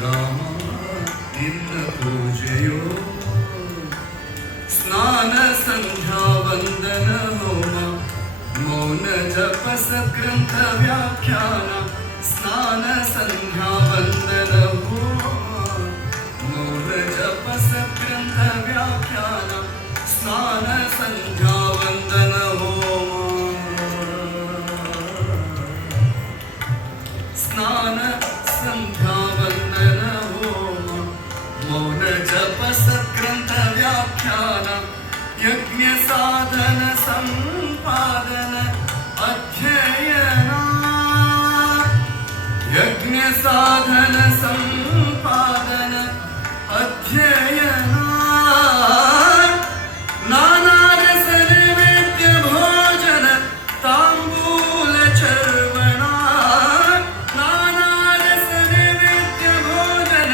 ರಾಮ ನಿನ್ನ ಪೂಜೆಯೋ ಸ್ನಾನ ಸಂಧ್ಯಾ ವಂದನ ಹೋಮ ಮೌನ ಜಪ ಸಗ್ರಂಥ ವ್ಯಾಖ್ಯಾನ ಸ್ನಾನ ಸಂಧ್ಯಾ ವಂದನ ಹೋಮ ಮೌನ ಜಪ ಸಗ್ರಂಥ ವ್ಯಾಖ್ಯಾನ ಸ್ನಾನ ಸಂಧ್ಯಾ ವಂದನ ಹೋಮ ಸ್ನಾನ ಸಂಧ್ಯಾ ವಂದನ ಹೋಮ ಮೌನ ಜಪ ಸಗ್ರಂಥ ವ್ಯಾಖ್ಯಾನ ಯಜ್ಞ ಸಾಧನ ಸಂಪಾದನ ಅಧ್ಯಯನ ಯಜ್ಞ ಸಾಧನ ಸಂಪಾದನ ಅಧ್ಯಯನ ನಾನಾ ರಸ ನೈವೇದ್ಯ ಭೋಜನ ತಾಂಬೂಲ ಚರ್ವಣ ನಾನಾ ರಸ ನೈವೇದ್ಯ ಭೋಜನ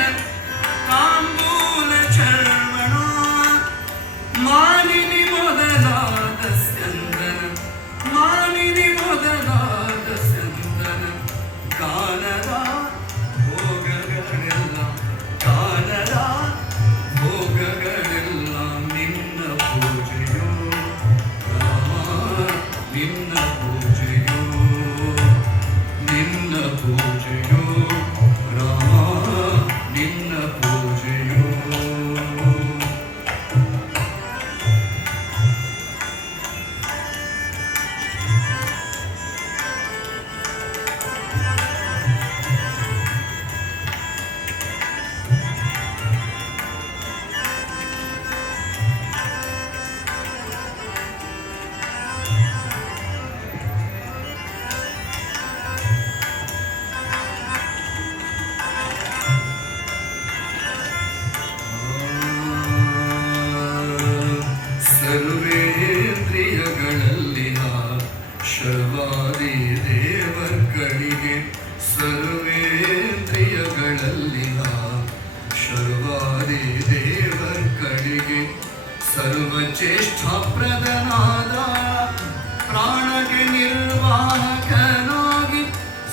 ತಾಂಬೂಲ ಚರ್ವಣ ಮಾನಿನಿ ಮೊದಲಾದ ಸ್ಯಂದನ ಮಾನಿನಿ ಮೊದಲಾದ ಸ್ಯಂದನ ಗಾನದ ಭೋಗಗಳೆಲ್ಲ ಗಾನದ ಭೋಗಗಳೆಲ್ಲ ನಿನ್ನ ಪೂಜೆಯೋ ರಾಮ ನಿನ್ನ ಪೂಜೆಯೋ ನಿನ್ನ ಪೂಜೆಯೋ ರಾಮ ನಿನ್ನ ಪೂಜೆಯೋ ಸರ್ವೇಂದ್ರಿಯಗಳಲ್ಲಿ ಶರ್ವಾದಿ ದೇವರ್ಗಳಿಗೆ ಸರ್ವೇಂದ್ರಿಯಗಳಲ್ಲಿ ಶರ್ವಾದಿ ದೇವರ್ಗಳಿಗೆ ಸರ್ವಚೇಷ್ಟಾಪ್ರದನಾದ ಪ್ರಾಣಗೆ ನಿರ್ವಾಹಕನಾಗಿ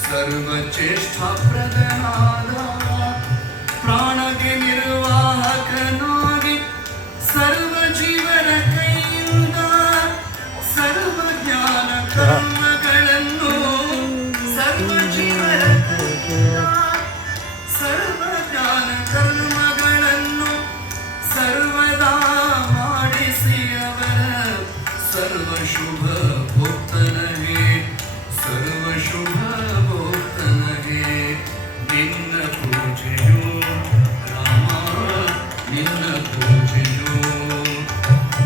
ಸರ್ವಚೇಷ್ಟಾಪ್ರದನಾದ ಪ್ರಾಣಗೆ ನಿರ್ವಾಹಕನಾಗಿ ಸರ್ವ ಜೀವನ ಕೈಯಿಂದ ಸರ್ವ ಜ್ಞಾನ ಕರ್ಮಗಳನ್ನು ಸರ್ವ ಜೀವನ ಸರ್ವ ಜ್ಞಾನ ಕರ್ಮಗಳನ್ನು ಸರ್ವದಾ ಮಾಡಿಸಿ ಅವರ ಸರ್ವ ಶುಭ ಭೋಕ್ತನಗೆ ಸರ್ವ ಶುಭ ಭೋಕ್ತನಗೆ ನಿನ್ನ ಪೂಜೆಯೋ ರಾಮ ನಿನ್ನ ಪೂಜೆಯೋ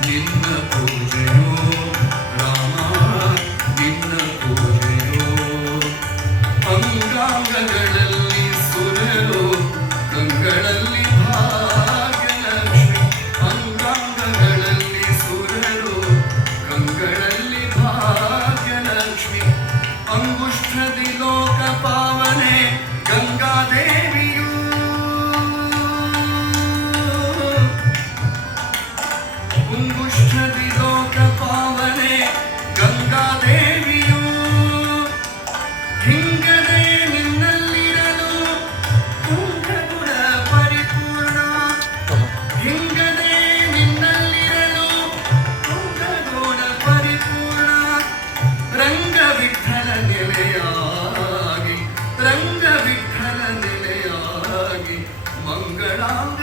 ನಿನ್ನ ಪೂಜೆಯೋ ರಾಮ ನಿನ್ನ ಪೂಜೆಯೋ ಅಂಗಾಂಗಗಳಲ್ಲಿ ಸುರರು ಕಂಗಳಲ್ಲಿ ಭಾಗ್ಯಲಕ್ಷ್ಮಿ ಅಂಗಾಂಗಗಳಲ್ಲಿ ಸುರರು ಕಂಗಳಲ್ಲಿ ಭಾಗ್ಯಲಕ್ಷ್ಮಿ ಅಂಗುಷ್ಠದಿ ಲೋಕ ಪಾವನೆ ಗಂಗಾದೇವಿಯು ಅಂಗುಷ್ಠದಿ ಲೋಕ ಪಾವನೆ ಗಂಗಾದೇವಿಯು ಹಿಂಗದೆ ನಿನ್ನಲ್ಲಿರಲು ತುಂಗಗುಣ ಪರಿಪೂರ್ಣ ಹಿಂಗದೆ ನಿನ್ನಲ್ಲಿರಲು ತುಂಗಗುಣ ಪರಿಪೂರ್ಣ ರಂಗ ವಿಠಲ ನಿಲೆಯಾಗಿ ರಂಗ ವಿಠಲ ನಿಲೆಯಾಗಿ ಮಂಗಳಾಂಗ